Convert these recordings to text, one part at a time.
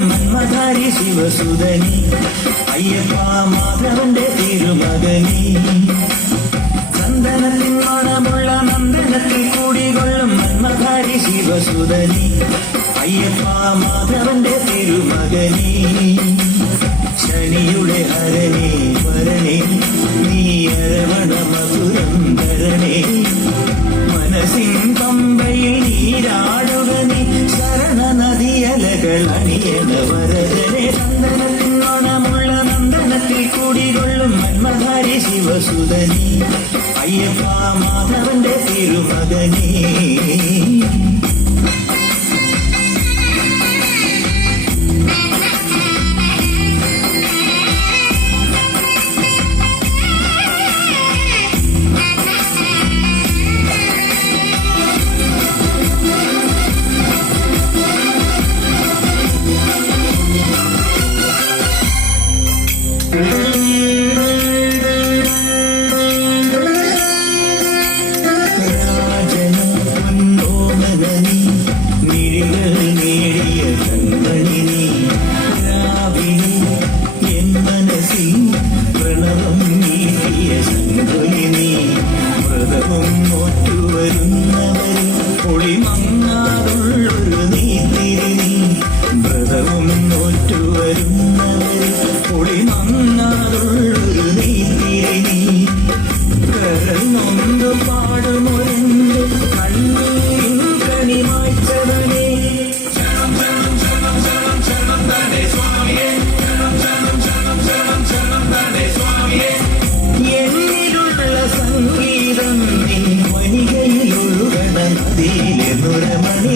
മന്മഥാരി ശിവസുതനി അയ്യപ്പ മാധവന്റെ തിരുമകനി ചന്ദനത്തിൻ മണമുള്ള നന്ദനത്തിൽ കൂടികൊള്ളും മന്മഥാരി ശിവസുതനി അയ്യപ്പ മാധവന്റെ തിരുമകനി ശനിയുടെ ഹരണേ വരണേ നീ അരവണ മധുരം ധരണേ മനസ്സിൻ പമ്പയിൽ നീരാടുക നീ ശരണ നദിയലകൾ അണിയണ വരദനെ ചന്ദനത്തിൻ മണമുള്ള നന്ദനത്തിൽ കൂടികൊള്ളും മന്മഥാരി ശിവസുതനി അയ്യപ്പ മാധവന്റെ തിരുമകനേ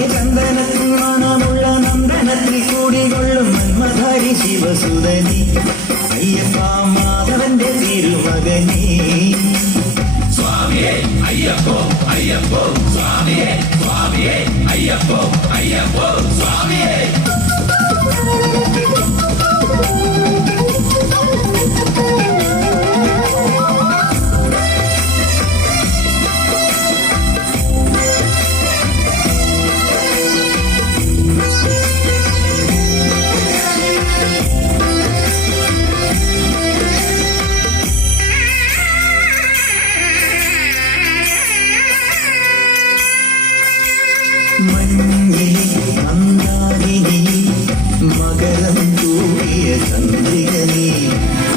ചന്ദനത്തിൻ മണമുള്ള നന്ദനത്തിൽ കൂടികൊള്ളും മന്മഥാരി ശിവസുതനി അയ്യപ്പ മാധവന്റെ തിരുമകനേ സ്വാമിയേ അയ്യപ്പോ അയ്യപ്പോ സ്വാമിയേ സ്വാമിയേ അയ്യപ്പോ അയ്യപ്പോ സ്വാമിയേ മഞ്ഞിലെ മന്ദാരിണി മകരം തൂകിയ ചന്ദ്രികനി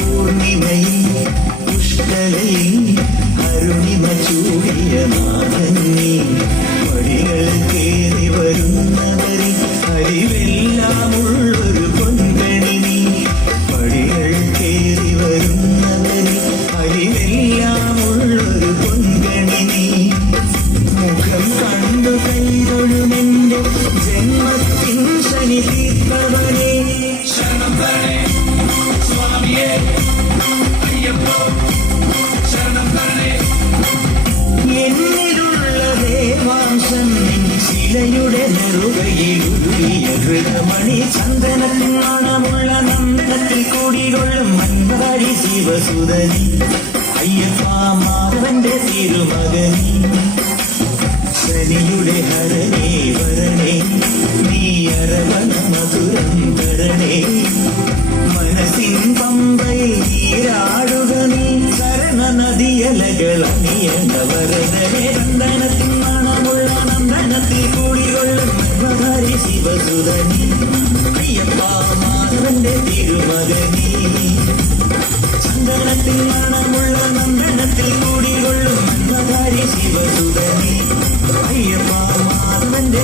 പൂർണിമയിൽ പുഷ്കലയിൽ അരുണിമ ചൂടിയ നാഥന്നി വഴികൾ കേറി വരുന്നവരിൽ അറിവെല്ലാമുള്ളൊരു പൊൻകണിനി വഴികൾ കേറി വരുന്നവരിൽ അറിവെല്ലാമുള്ളൊരു പൊൻകണിനി മുഖം കണ്ടു കൈതൊഴുമെന്റെ ജന്മത്തിൻ ശനി തീർത്തവനെ ശരണം തരണേ സ്വാമിയേ അയ്യപ്പോ ശരണം തരണേ എന്നിലുള്ള ദേവാംശം ശിലയുടെ നെറുകയിൽ ഉരുളിയ ഹൃദമണി ചന്ദനത്തിൻ മണമുള്ള നന്ദനത്തിൽ കൂടികൊള്ളും മന്മഥാരി ശിവസുതനി അയ്യപ്പ മാധവന്റെ തിരുമകനി ശനിയുടെ ഹരണേ വരണേ നീ അരവണ മധുരം തരണേ മനസ്സിൻ പമ്പയിൽ നീരാടുക നീ ശരണ നദിയലകൾ അണിയണ വരദനെ ചന്ദനത്തിൻ മണമുള്ള നന്ദനത്തിൽ കൂടികൊള്ളും മന്മഥാരി ശിവസുതനി അയ്യപ്പ മാധവന്റെ തിരുമകനേ ചന്ദനത്തിൻ മണമുള്ള നന്ദനത്തിൽ കൂടികൊള്ളും മന്മഥാരി ശിവസുതനി അയ്യപ്പ മാധവന്റെ